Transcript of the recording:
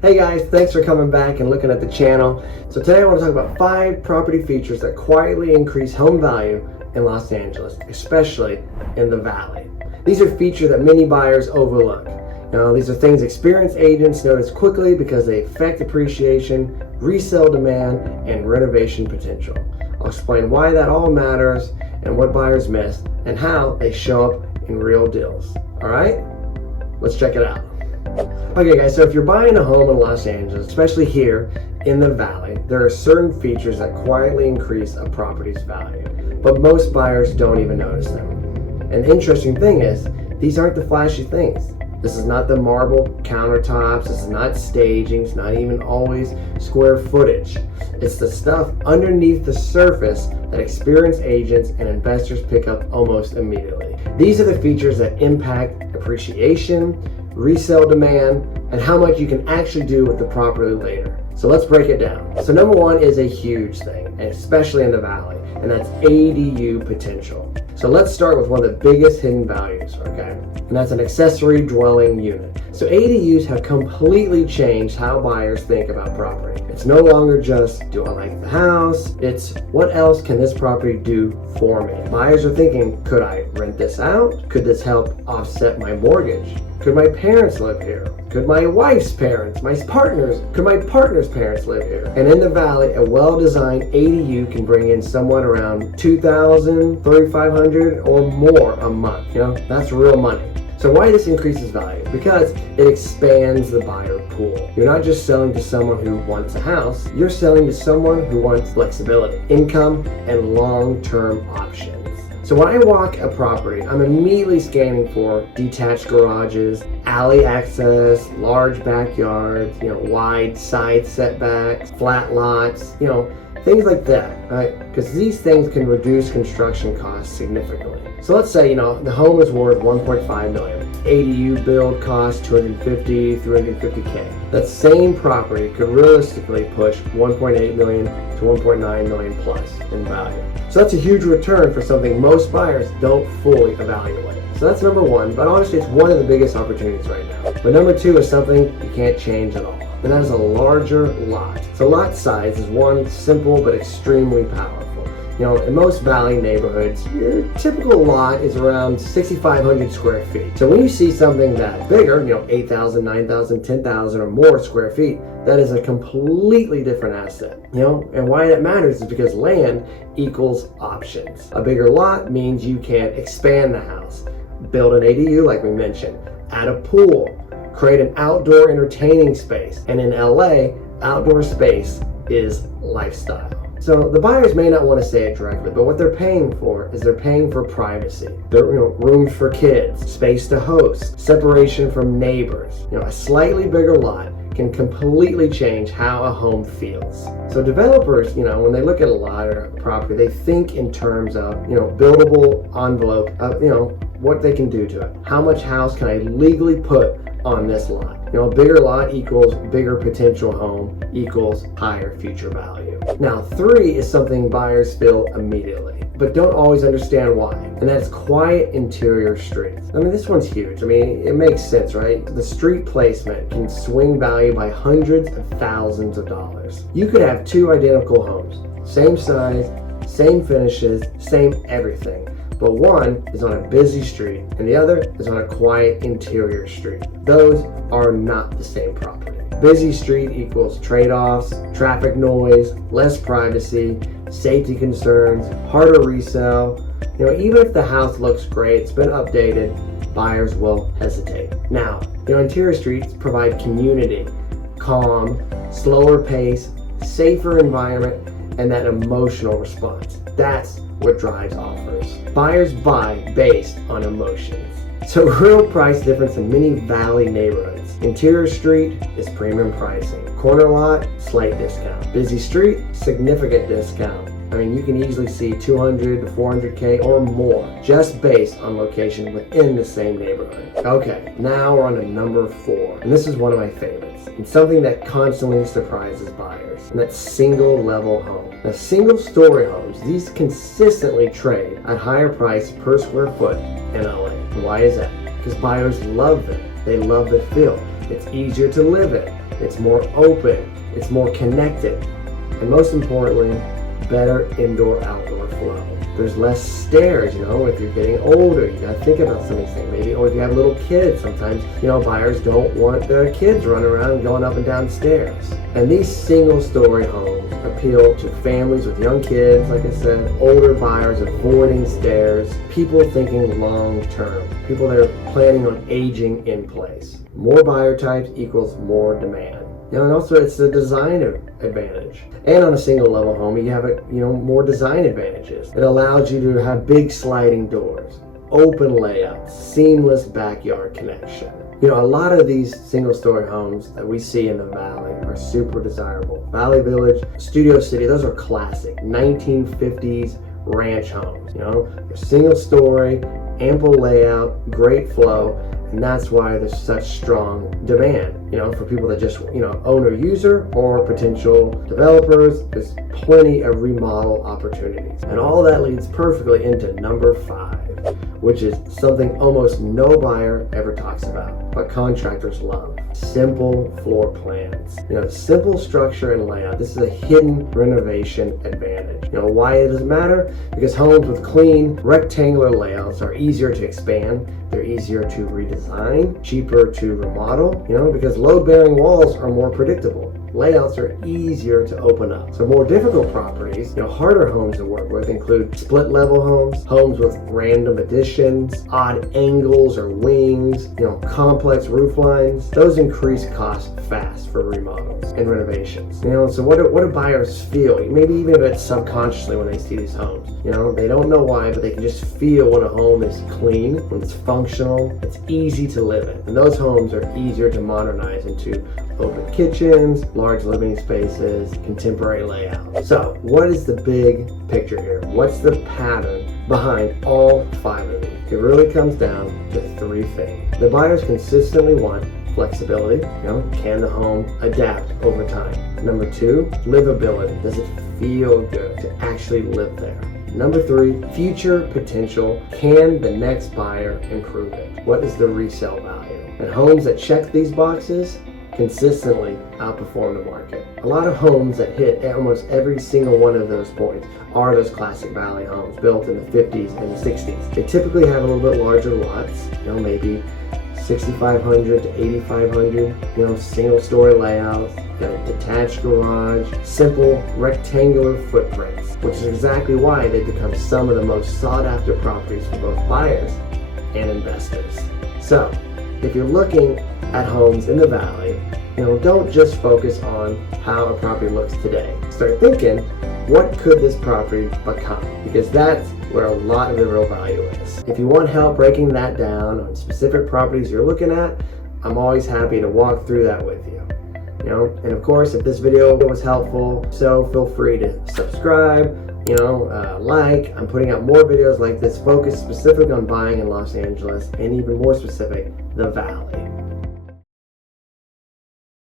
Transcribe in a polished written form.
Hey guys, thanks for coming back and looking at the channel. So today I want to talk about 5 property features that quietly increase home value in Los Angeles, especially in the Valley. These are features that many buyers overlook. Now, these are things experienced agents notice quickly because they affect appreciation, resale demand, and renovation potential. I'll explain why that all matters and what buyers miss and how they show up in real deals. All right, let's check it out. Okay guys, so if you're buying a home in Los Angeles, especially here in the Valley, there are certain features that quietly increase a property's value, but most buyers don't even notice them. And the interesting thing is, these aren't the flashy things. This is not the marble countertops, this is not staging, it's not even always square footage. It's the stuff underneath the surface that experienced agents and investors pick up almost immediately. These are the features that impact appreciation, resale demand, and how much you can actually do with the property later. So let's break it down. So number one is a huge thing, and especially in the Valley, and that's ADU potential. So let's start with one of the biggest hidden values, okay? And that's an accessory dwelling unit. So ADUs have completely changed how buyers think about property. It's no longer just, do I like the house? It's, what else can this property do for me? Buyers are thinking, could I rent this out? Could this help offset my mortgage? Could my parents live here? Could my wife's parents, could my partner's parents live here? And in the Valley, a well-designed ADU can bring in somewhat around $2,000, $3,500 or more a month. You know, that's real money. So why this increases value? Because it expands the buyer pool. You're not just selling to someone who wants a house, you're selling to someone who wants flexibility, income, and long-term options. So when I walk a property, I'm immediately scanning for detached garages, alley access, large backyards, wide side setbacks, flat lots, things like that, right? Because these things can reduce construction costs significantly. So let's say, the home is worth $1.5 million. ADU build cost $250, $350K. That same property could realistically push $1.8 million to $1.9 million plus in value. So that's a huge return for something most buyers don't fully evaluate. So that's number one, but honestly, it's one of the biggest opportunities right now. But number two is something you can't change at all, and that is a larger lot. So lot size is one simple but extremely powerful. In most Valley neighborhoods, your typical lot is around 6,500 square feet. So when you see something that bigger, 8,000, 9,000, 10,000 or more square feet, that is a completely different asset. And why that matters is because land equals options. A bigger lot means you can expand the house, build an ADU like we mentioned, add a pool, create an outdoor entertaining space. And in LA, outdoor space is lifestyle. So the buyers may not want to say it directly, but what they're paying for is they're paying for privacy. Rooms for kids, space to host, separation from neighbors. A slightly bigger lot can completely change how a home feels. So developers, when they look at a lot or a property, they think in terms of, buildable envelope of, what they can do to it. How much house can I legally put on this lot? A bigger lot equals bigger potential home equals higher future value. Now, 3 is something buyers feel immediately, but don't always understand why, and that's quiet interior streets. This one's huge. It makes sense, right? The street placement can swing value by hundreds of thousands of dollars. You could have 2 identical homes, same size, same finishes, same everything. But one is on a busy street and the other is on a quiet interior street. Those are not the same property. Busy street equals trade-offs, traffic noise, less privacy, safety concerns, harder resale. Even if the house looks great, it's been updated, buyers will hesitate. Now, interior streets provide community, calm, slower pace, safer environment, and that emotional response. That's what drives offers. Buyers buy based on emotions. So real price difference in many Valley neighborhoods. Interior street is premium pricing. Corner lot, slight discount. Busy street, significant discount. You can easily see 200 to 400K or more just based on location within the same neighborhood. Okay, now we're on to number 4, and this is one of my favorites. It's something that constantly surprises buyers, and that's single level home. Now, single story homes, these consistently trade at higher price per square foot in LA. And why is that? Because buyers love them. They love the feel. It's easier to live in. It's more open. It's more connected. And most importantly, better indoor-outdoor flow. There's less stairs, if you're getting older, you gotta think about some of these things. Maybe, or if you have little kids, sometimes, buyers don't want their kids running around going up and down stairs. And these single-story homes appeal to families with young kids, like I said, older buyers avoiding stairs, people thinking long-term, people that are planning on aging in place. More buyer types equals more demand. And also it's the design advantage. And on a single level home, you have more design advantages. It allows you to have big sliding doors, open layouts, seamless backyard connection. A lot of these single story homes that we see in the Valley are super desirable. Valley Village, Studio City, those are classic 1950s ranch homes. They're single story, ample layout, great flow, and that's why there's such strong demand, for people that just, owner user or potential developers. There's plenty of remodel opportunities. And all that leads perfectly into number 5, which is something almost no buyer ever talks about, but contractors love. Simple floor plans. Simple structure and layout. This is a hidden renovation advantage. Why it doesn't matter? Because homes with clean, rectangular layouts are easier to expand. They're easier to redesign, cheaper to remodel, because load-bearing walls are more predictable. Layouts are easier to open up. So more difficult properties, harder homes to work with include split-level homes, homes with random additions, odd angles or wings, complex roof lines. Those increase costs fast for remodels and renovations. So what do buyers feel? Maybe even if it's subconsciously when they see these homes. They don't know why, but they can just feel when a home is clean, when it's functional, it's easy to live in. And those homes are easier to modernize into open kitchens, large living spaces, contemporary layout. So what is the big picture here? What's the pattern behind all 5 of these? It really comes down to 3 things. The buyers consistently want flexibility. Can the home adapt over time? Number 2, livability. Does it feel good to actually live there? Number 3, future potential. Can the next buyer improve it? What is the resale value? And homes that check these boxes consistently outperform the market. A lot of homes that hit almost every single one of those points are those classic Valley homes built in the 50s and the 60s. They typically have a little bit larger lots, maybe 6,500 to 8,500, single story layouts, got a detached garage, simple rectangular footprints, which is exactly why they become some of the most sought after properties for both buyers and investors. So, if you're looking at homes in the Valley, don't just focus on how a property looks today. Start thinking, what could this property become? Because that's where a lot of the real value is. If you want help breaking that down on specific properties you're looking at, I'm always happy to walk through that with you. And of course, if this video was helpful, so feel free to subscribe, like. I'm putting out more videos like this focused specifically on buying in Los Angeles and even more specific, the Valley.